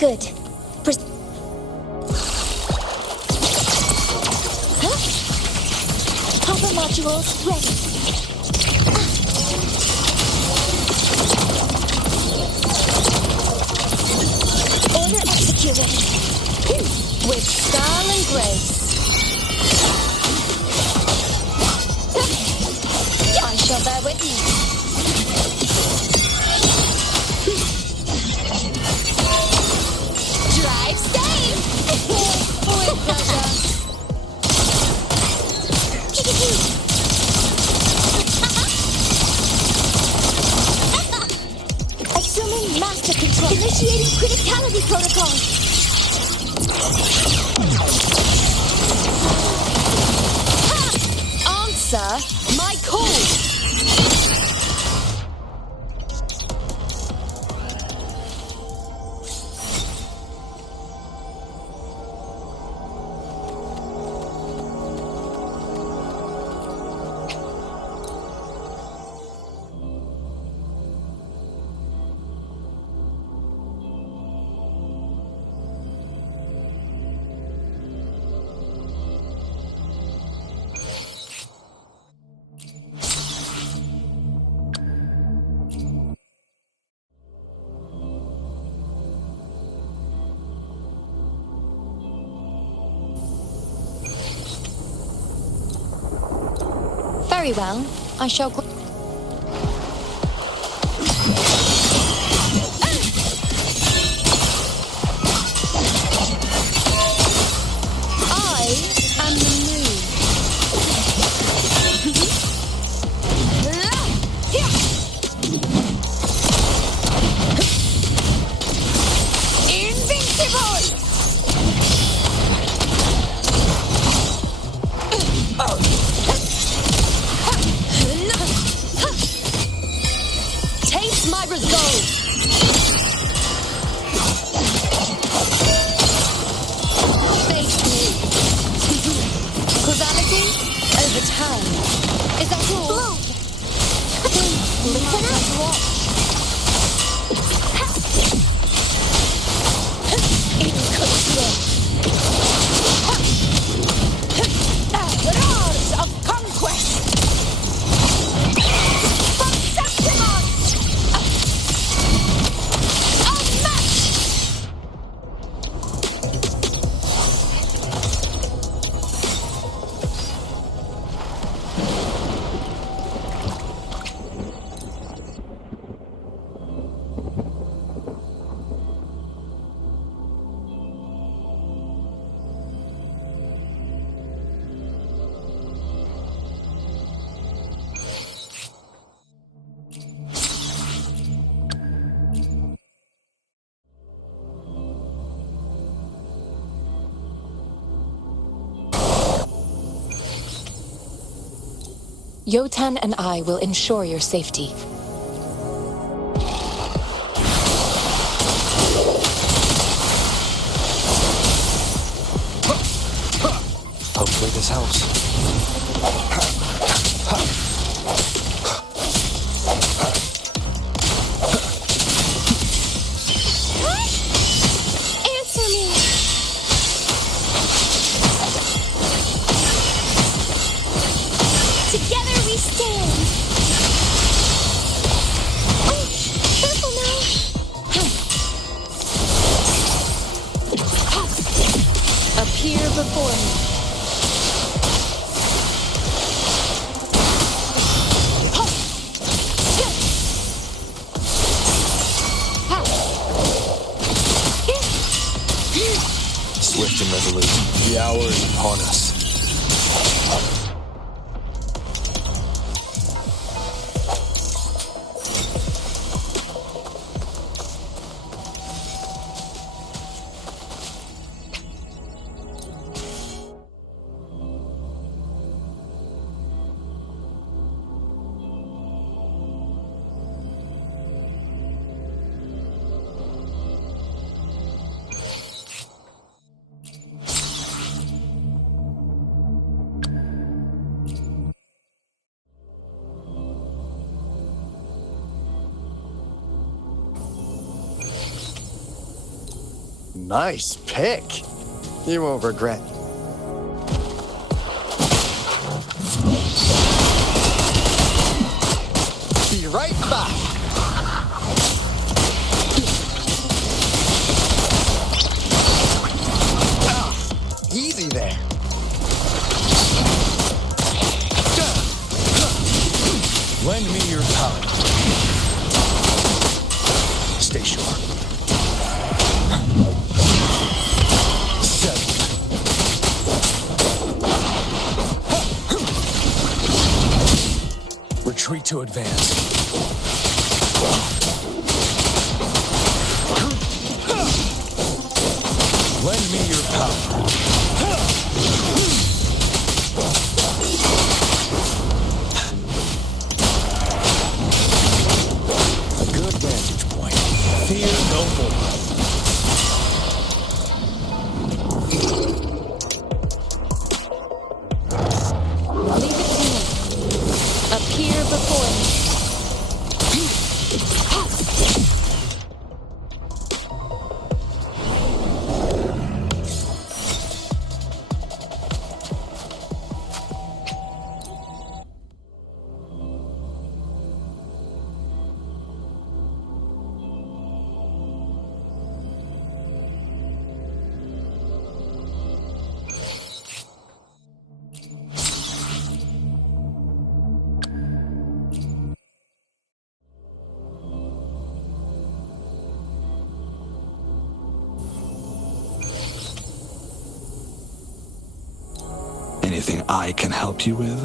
Good. Hopper modules ready. Order executed. With style and grace. I shall bear witness. Drive safe! With pleasure. Assuming master control. Initiating criticality protocol. Answer my call. Very well. I shall... I am the moon. Invincible! Taste my resolve! Face me! Causality? Overturned. Is that all? Blow! Listen up! Watch! Inconstant! Roars of conquest! Yotan and I will ensure your safety. Hopefully this helps. Answer me! Together we stand! Oh, careful now! Appear before me. Swift and resolute. The hour is upon us. Nice pick. You won't regret. Be right back. Easy there. Lend me your power. Stay sharp. Retreat to advance. Lend me your power. A good vantage point. Fear no more. Leave it to me. Appear before me. Anything I can help you with?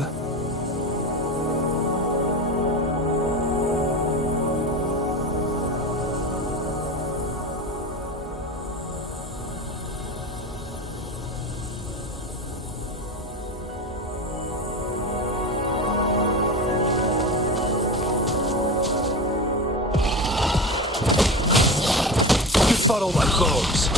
Befuddle my foes.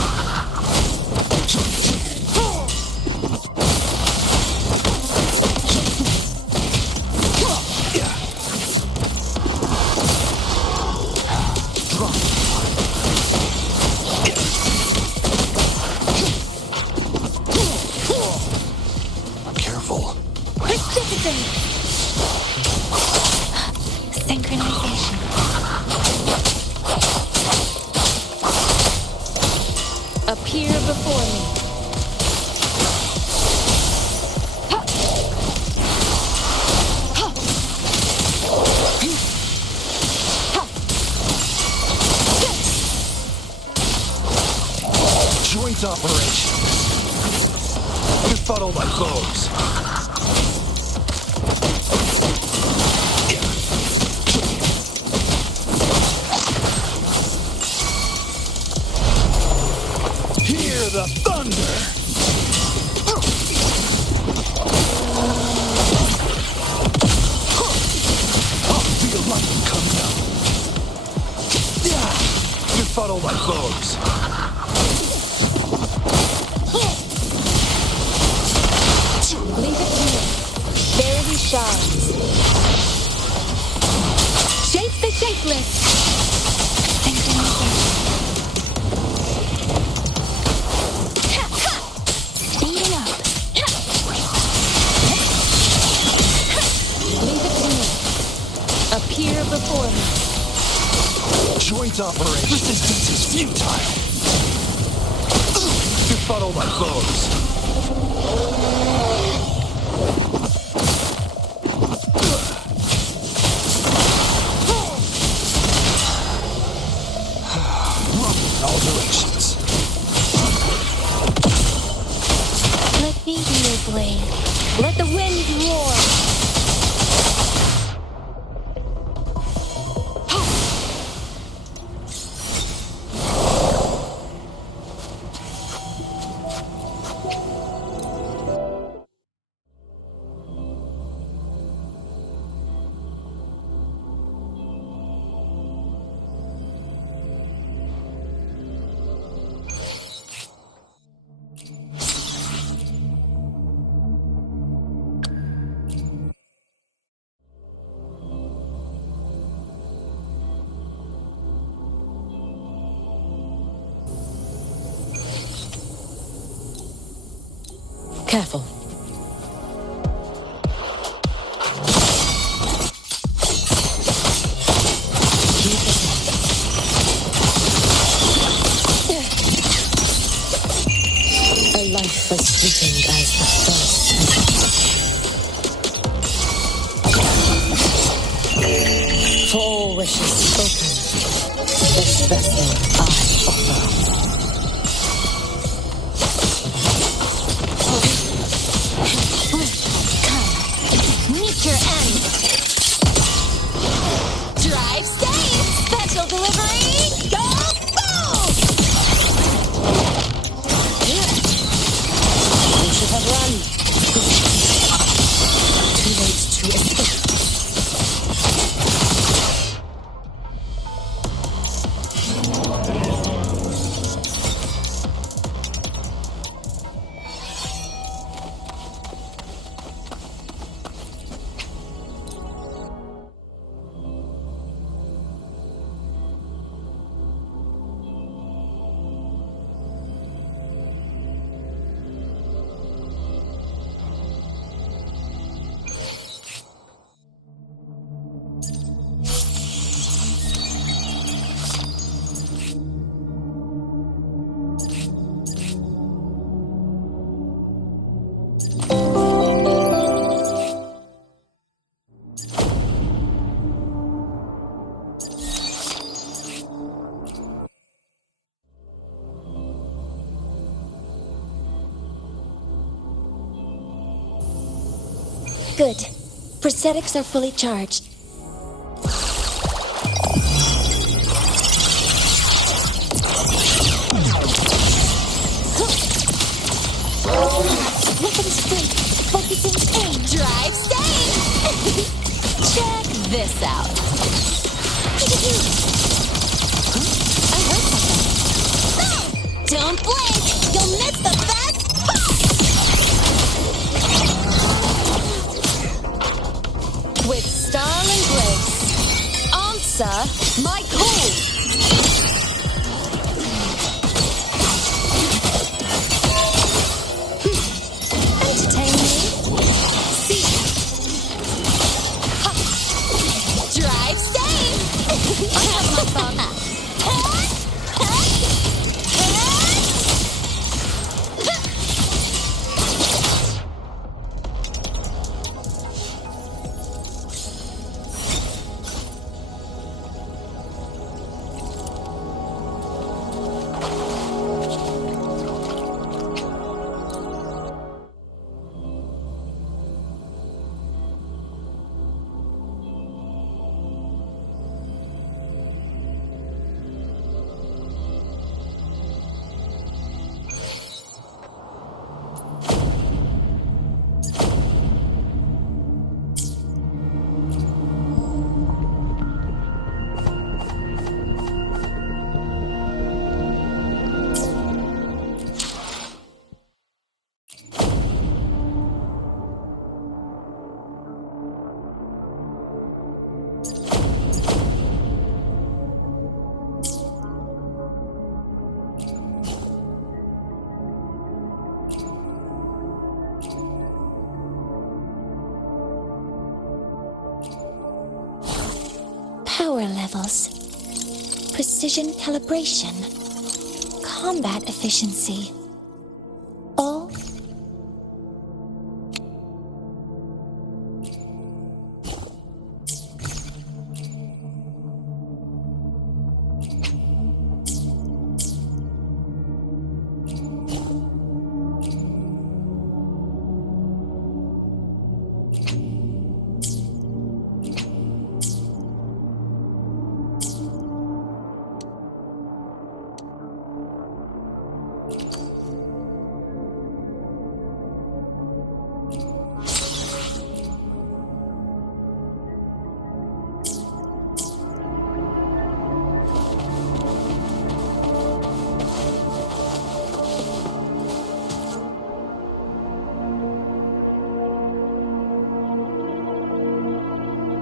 Careful. Precipitate. Synchronization. Appear before me. Joint operation. Befuddle my foes. Hear the thunder. I'll feel lightning coming up. Befuddle my foes. Leave it to me. Verity shines. Shape the shapeless. Synchronization. Speeding up. Leave it to me. Appear before me. Joint operation. Resistance is futile. Befuddle my foes. In all directions. Let me be your blade. Let the wind roar. Careful. A life as fleeting as the first. For all wishes spoken, this vessel I offer. Meet your end. Drive safe. Special delivery. Go boom! We should have run. Too late to escape. Good. Prosthetics are fully charged. Weapons free. Focusing aim. Drive safe. Check this out. I heard something. Don't blink. You'll miss the best spot. With style and grace, answer my call. Entertain me. See. Ha. Drive safe. I have my fun. Power levels, precision calibration, combat efficiency. All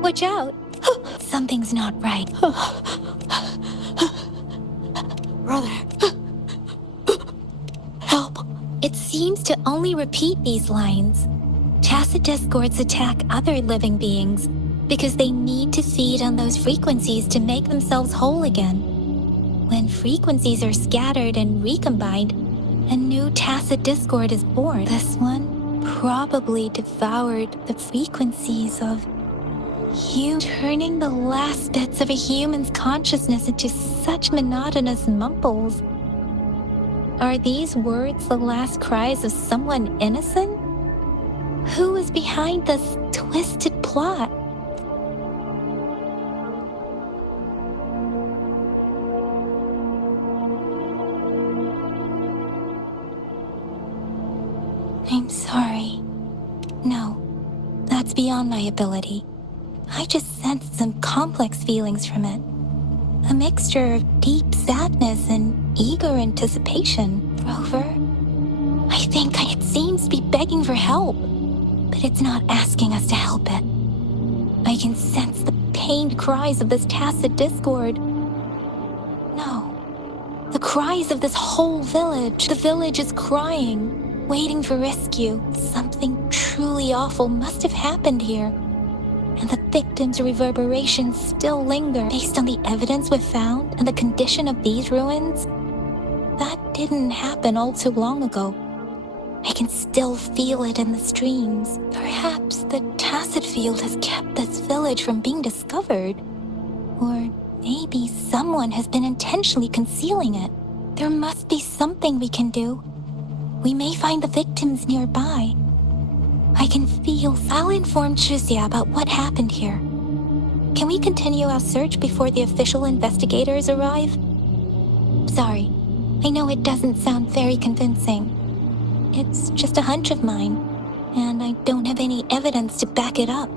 watch out. Something's not right. Brother. Help. It seems to only repeat these lines. Tacit discords attack other living beings because they need to feed on those frequencies to make themselves whole again. When frequencies are scattered and recombined, a new tacit discord is born. This one probably devoured the frequencies of turning the last bits of a human's consciousness into such monotonous mumbles. Are these words the last cries of someone innocent? Who is behind this twisted plot? I'm sorry. No, that's beyond my ability. I just sensed some complex feelings from it. A mixture of deep sadness and eager anticipation. Rover, I think it seems to be begging for help, but it's not asking us to help it. I can sense the pained cries of this tacit discord. No, the cries of this whole village. The village is crying, waiting for rescue. Something truly awful must have happened here, and the victims' reverberations still linger. Based on the evidence we've found and the condition of these ruins, that didn't happen all too long ago. I can still feel it in the streams. Perhaps the tacit field has kept this village from being discovered. Or maybe someone has been intentionally concealing it. There must be something we can do. We may find the victims nearby. I can feel. I'll inform Shuzia about what happened here. Can we continue our search before the official investigators arrive? Sorry, I know it doesn't sound very convincing. It's just a hunch of mine, and I don't have any evidence to back it up.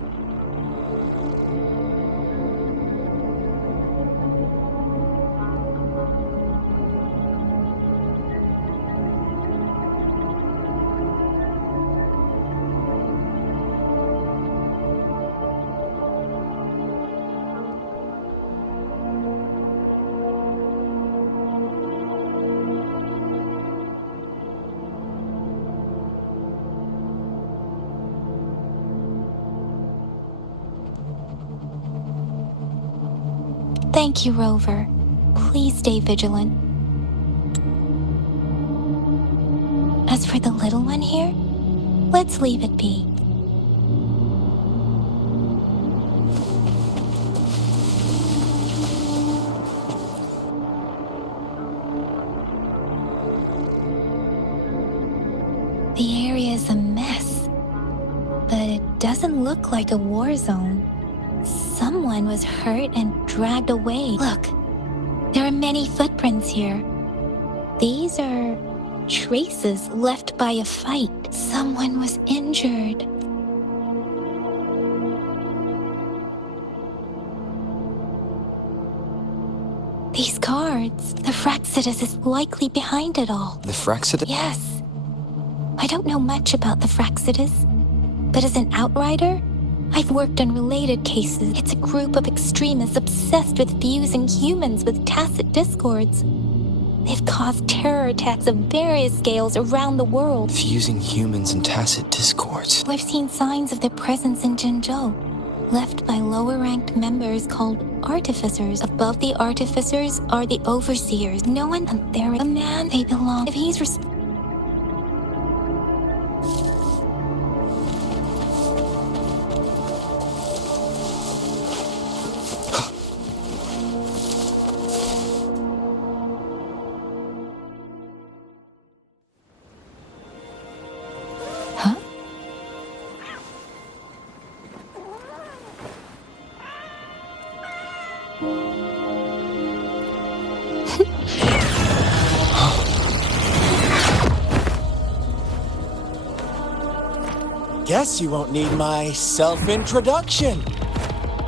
Thank you, Rover. Please stay vigilant. As for the little one here, let's leave it be. The area is a mess, but it doesn't look like a war zone. Someone was hurt and dragged away. Look, there are many footprints here. These are traces left by a fight. Someone was injured. These cards, the Fraxidus is likely behind it all. The Fraxidus? Yes. I don't know much about the Fraxidus, but as an outrider, I've worked on related cases. It's a group of extremists obsessed with fusing humans with tacit discords. They've caused terror attacks of various scales around the world. Fusing humans and tacit discords. We've seen signs of their presence in Jinzhou, left by lower-ranked members called artificers. Above the artificers are the overseers. No one, and they're a man they belong. If he's Guess you won't need my self-introduction.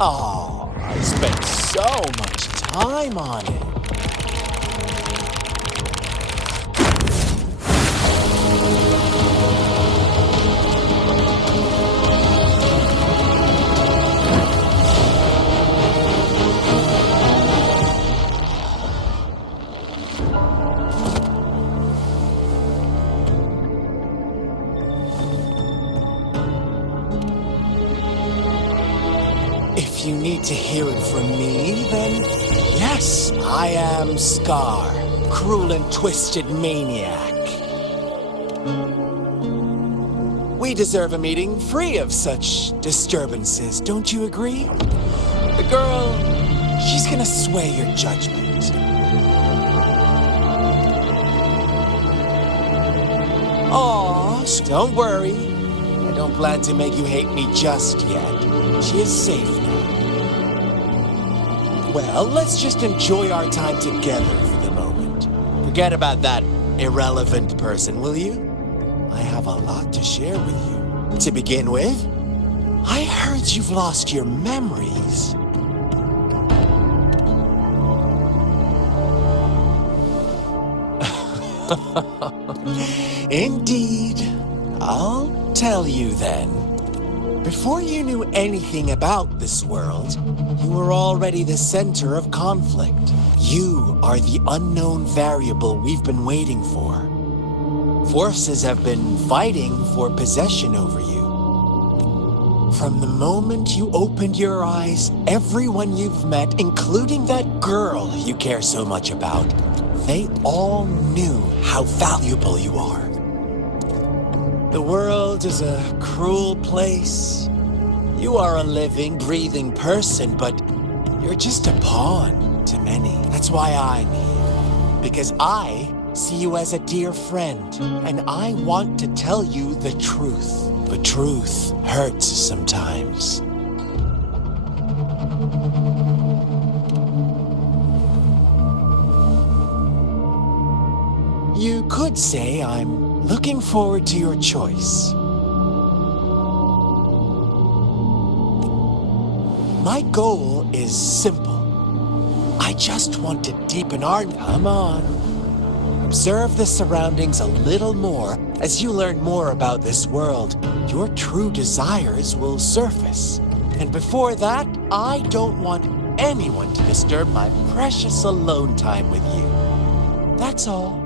Oh, I spent so much time on it. if you need to hear it from me, then yes, I am Scar, cruel and twisted maniac. We deserve a meeting free of such disturbances, don't you agree? The girl, she's gonna sway your judgment. Aw, don't worry. I don't plan to make you hate me just yet. She is safe now. Well, let's just enjoy our time together for the moment. Forget about that irrelevant person, will you? I have a lot to share with you. To begin with, I heard you've lost your memories. Indeed. I'll tell you then. Before you knew anything about this world, you were already the center of conflict. You are the unknown variable we've been waiting for. Forces have been fighting for possession over you. From the moment you opened your eyes, everyone you've met, including that girl you care so much about, they all knew how valuable you are. The world is a cruel place. You are a living, breathing person, but you're just a pawn to many. That's why I'm here. Because I see you as a dear friend, and I want to tell you the truth. But truth hurts sometimes. You could say I'm looking forward to your choice. My goal is simple. I just want to deepen our... Come on. Observe the surroundings a little more. As you learn more about this world, your true desires will surface. And before that, I don't want anyone to disturb my precious alone time with you. That's all.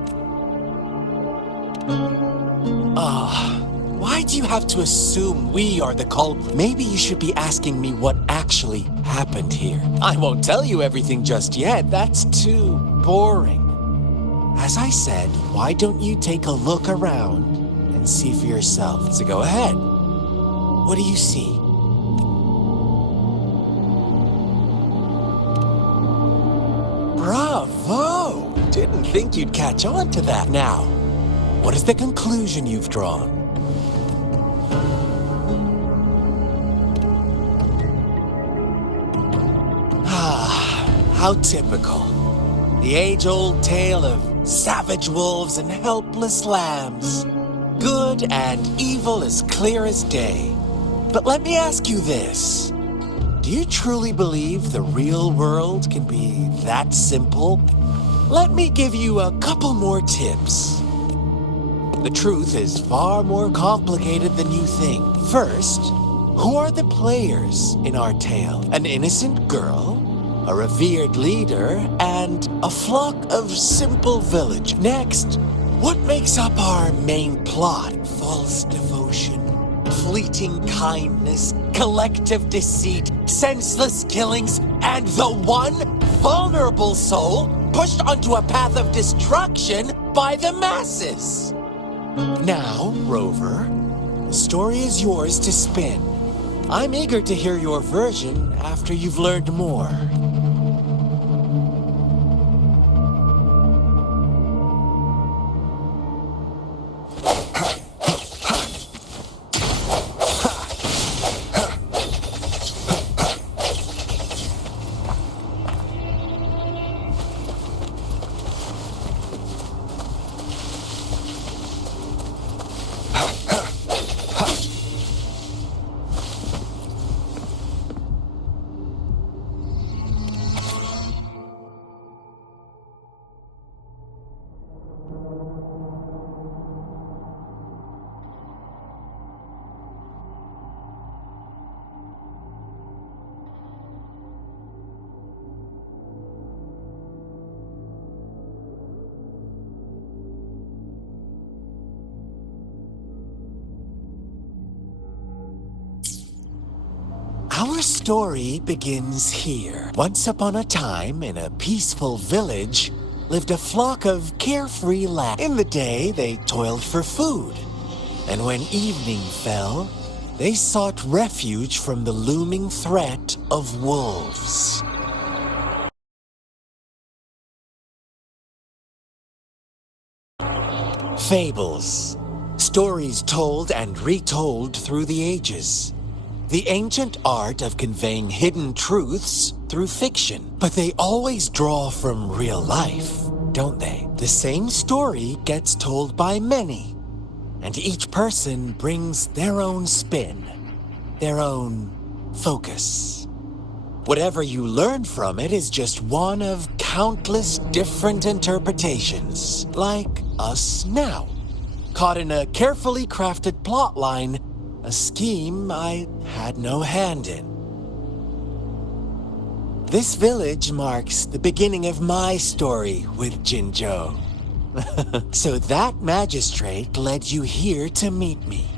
Why do you have to assume we are the culprit? Maybe you should be asking me what actually happened here. I won't tell you everything just yet. That's too boring. As I said, why don't you take a look around and see for yourself? So go ahead. What do you see? Bravo! Didn't think you'd catch on to that. Now, what is the conclusion you've drawn? How typical. The age-old tale of savage wolves and helpless lambs. Good and evil as clear as day. But let me ask you this. Do you truly believe the real world can be that simple? Let me give you a couple more tips. The truth is far more complicated than you think. First, who are the players in our tale? An innocent girl, a revered leader, and a flock of simple villagers. Next, what makes up our main plot? False devotion, fleeting kindness, collective deceit, senseless killings, and the one vulnerable soul pushed onto a path of destruction by the masses. Now, Rover, the story is yours to spin. I'm eager to hear your version after you've learned more. story begins here. Once upon a time, in a peaceful village, lived a flock of carefree lambs. In the day, they toiled for food. And when evening fell, they sought refuge from the looming threat of wolves. Fables. Stories told and retold through the ages. The ancient art of conveying hidden truths through fiction. But they always draw from real life, don't they? The same story gets told by many, and each person brings their own spin, their own focus. Whatever you learn from it is just one of countless different interpretations, like us now. Caught in a carefully crafted plotline, a scheme I had no hand in. This village marks the beginning of my story with Jinzhou. So that magistrate led you here to meet me.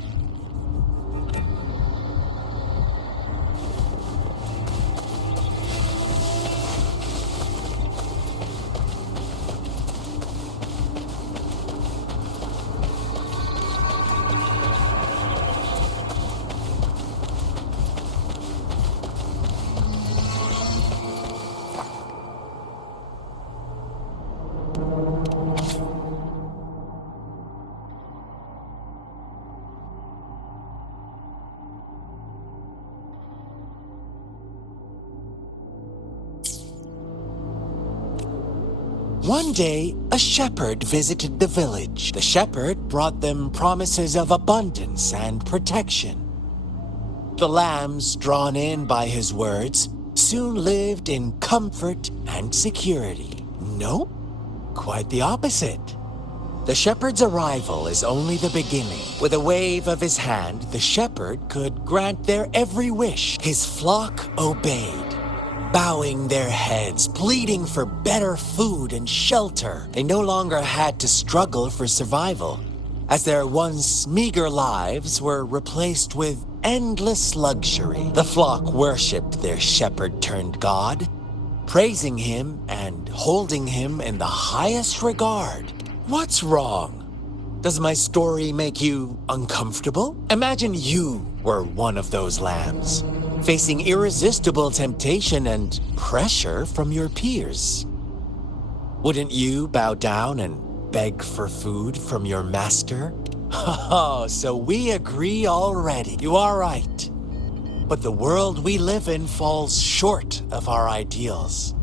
One day, a shepherd visited the village. The shepherd brought them promises of abundance and protection. The lambs, drawn in by his words, soon lived in comfort and security. Nope, quite the opposite. The shepherd's arrival is only the beginning. With a wave of his hand, the shepherd could grant their every wish. His flock obeyed, bowing their heads, pleading for better food and shelter. They no longer had to struggle for survival, as their once meager lives were replaced with endless luxury. The flock worshipped their shepherd-turned-god, praising him and holding him in the highest regard. What's wrong? Does my story make you uncomfortable? Imagine you were one of those lambs, facing irresistible temptation and pressure from your peers. Wouldn't you bow down and beg for food from your master? Oh, so we agree already. You are right. But the world we live in falls short of our ideals.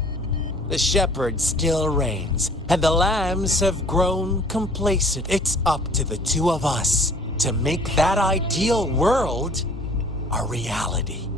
The shepherd still reigns, and the lambs have grown complacent. It's up to the two of us to make that ideal world a reality.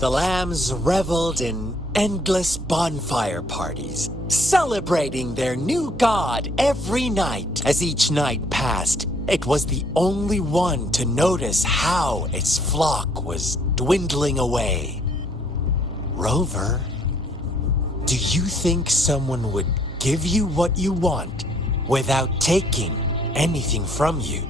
The lambs reveled in endless bonfire parties, celebrating their new god every night. As each night passed, it was the only one to notice how its flock was dwindling away. Rover Do you think someone would give you what you want without taking anything from you?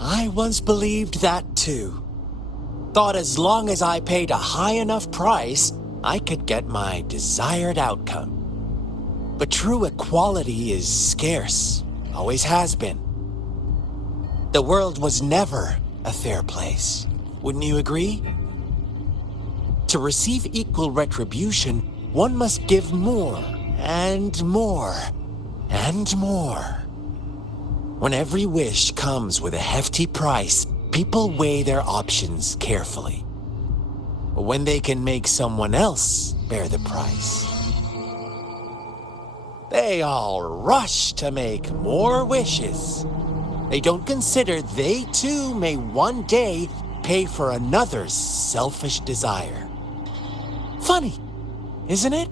I once believed that too. Thought as long as I paid a high enough price, I could get my desired outcome. But true equality is scarce, always has been. The world was never a fair place, wouldn't you agree? To receive equal retribution, one must give more and more and more. When every wish comes with a hefty price, people weigh their options carefully. But when they can make someone else bear the price, they all rush to make more wishes. They don't consider they too may one day pay for another's selfish desire. Funny, isn't it?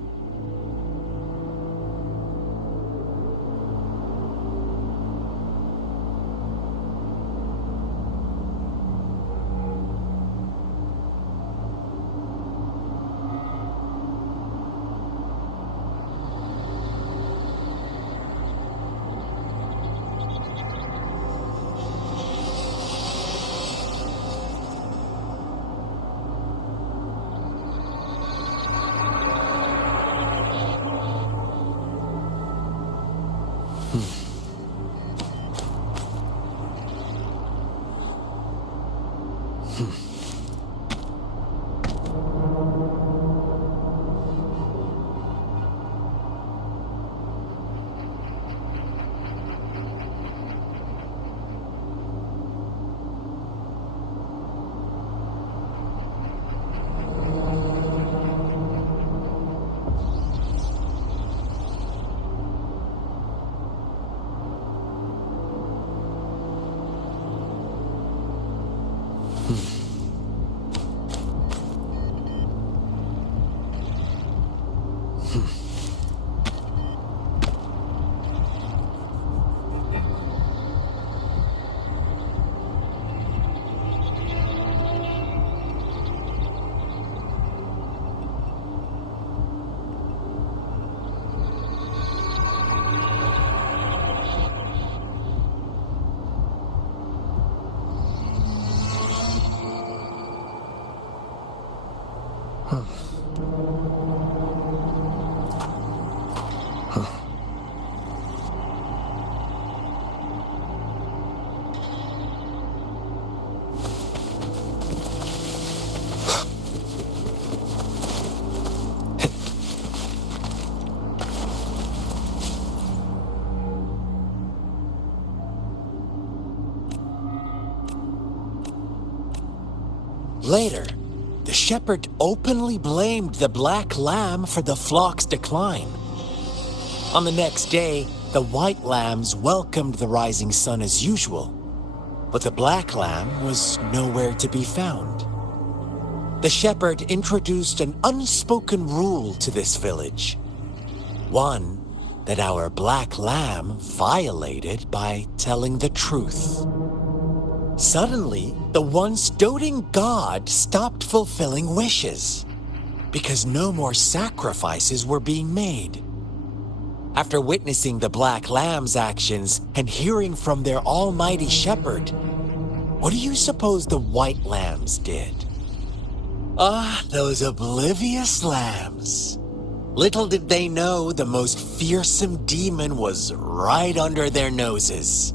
Later, the shepherd openly blamed the black lamb for the flock's decline. On the next day, the white lambs welcomed the rising sun as usual, but the black lamb was nowhere to be found. The shepherd introduced an unspoken rule to this village. One that our black lamb violated by telling the truth. Suddenly, the once doting god stopped fulfilling wishes because no more sacrifices were being made. After witnessing the black lamb's actions and hearing from their almighty shepherd, what do you suppose the white lambs did? Ah, those oblivious lambs. Little did they know the most fearsome demon was right under their noses.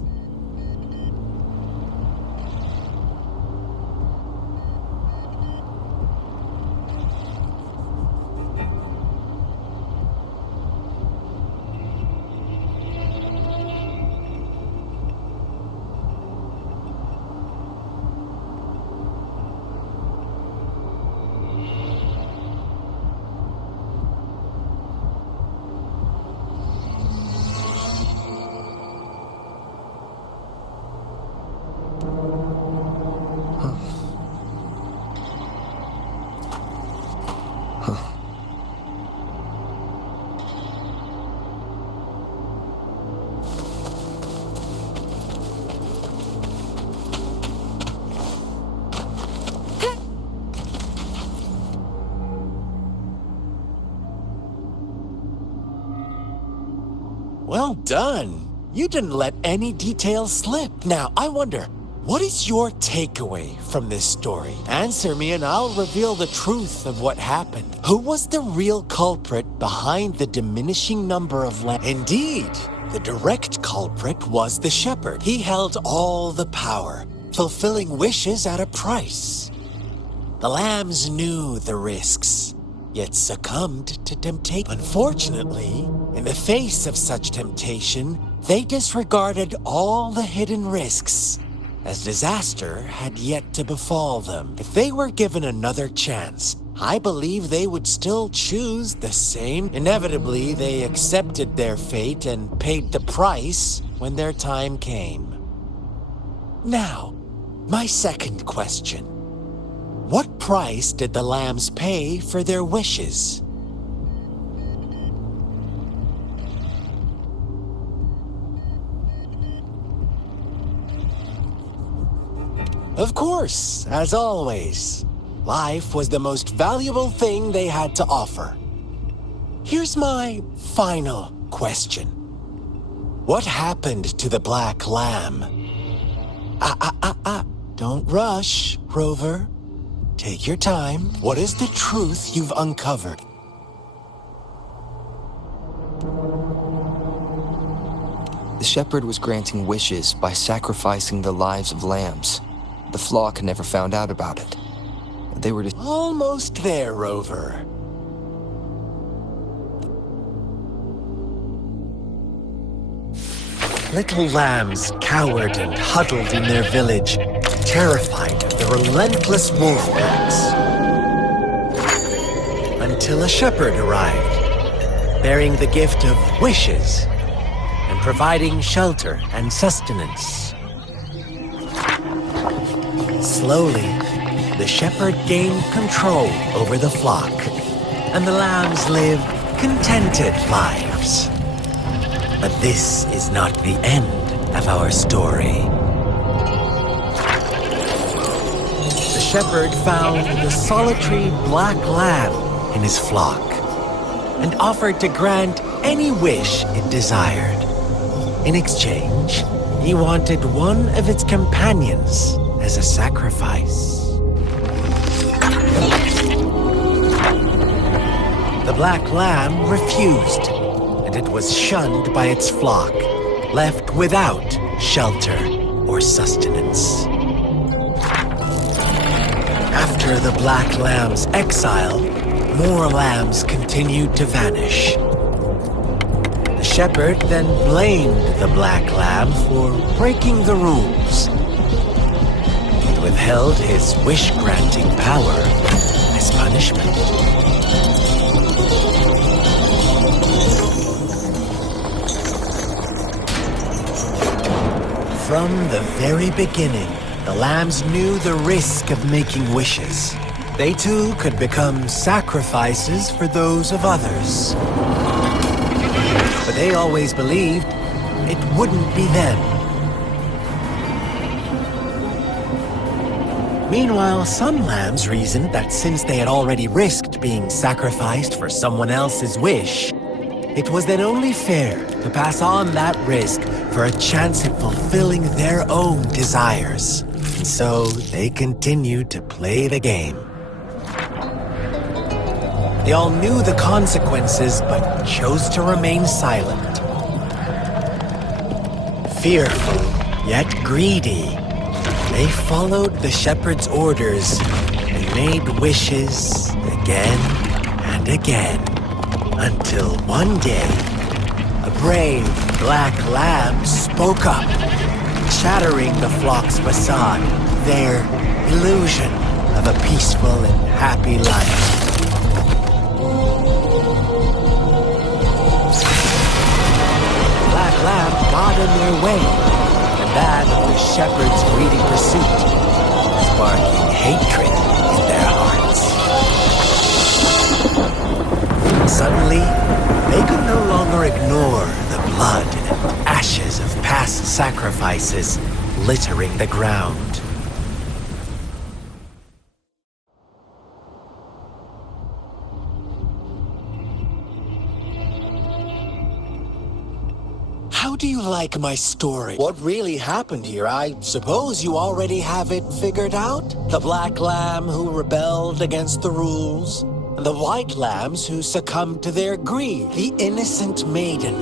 Well done. You didn't let any details slip. Now, I wonder, what is your takeaway from this story? Answer me and I'll reveal the truth of what happened. Who was the real culprit behind the diminishing number of lambs? Indeed, the direct culprit was the shepherd. He held all the power, fulfilling wishes at a price. The lambs knew the risks, yet succumbed to temptation. Unfortunately, in the face of such temptation, they disregarded all the hidden risks, as disaster had yet to befall them. If they were given another chance, I believe they would still choose the same. Inevitably, they accepted their fate and paid the price when their time came. Now, my second question. What price did the lambs pay for their wishes? Of course, as always, life was the most valuable thing they had to offer. Here's my final question. What happened to the black lamb? Don't rush, Rover. Take your time. What is the truth you've uncovered? The shepherd was granting wishes by sacrificing the lives of lambs. The flock never found out about it. They were just... Almost there, Rover. Little lambs cowered and huddled in their village, terrified of the relentless wolf packs. Until a shepherd arrived, bearing the gift of wishes and providing shelter and sustenance. Slowly, the shepherd gained control over the flock, and the lambs lived contented lives. But this is not the end of our story. The shepherd found the solitary black lamb in his flock and offered to grant any wish it desired. In exchange, he wanted one of its companions as a sacrifice. The black lamb refused, and it was shunned by its flock, left without shelter or sustenance. After the black lamb's exile, more lambs continued to vanish. The shepherd then blamed the black lamb for breaking the rules and withheld his wish-granting power as punishment. From the very beginning, the lambs knew the risk of making wishes. They too could become sacrifices for those of others. but they always believed it wouldn't be them. Meanwhile, some lambs reasoned that since they had already risked being sacrificed for someone else's wish, it was then only fair to pass on that risk for a chance at fulfilling their own desires. And so they continued to play the game. They all knew the consequences, but chose to remain silent. Fearful, yet greedy, they followed the shepherd's orders and made wishes again and again, until one day, a brave black lamb spoke up, shattering the flock's facade, their illusion of a peaceful and happy life. Black lamb got in their way, and that of the shepherd's greedy pursuit, sparking hatred in their hearts. Suddenly, they could no longer ignore the blood and ashes of past sacrifices littering the ground. How do you like my story? What really happened here? I suppose you already have it figured out? The black lamb who rebelled against the rules, and the white lambs who succumbed to their greed. The innocent maidens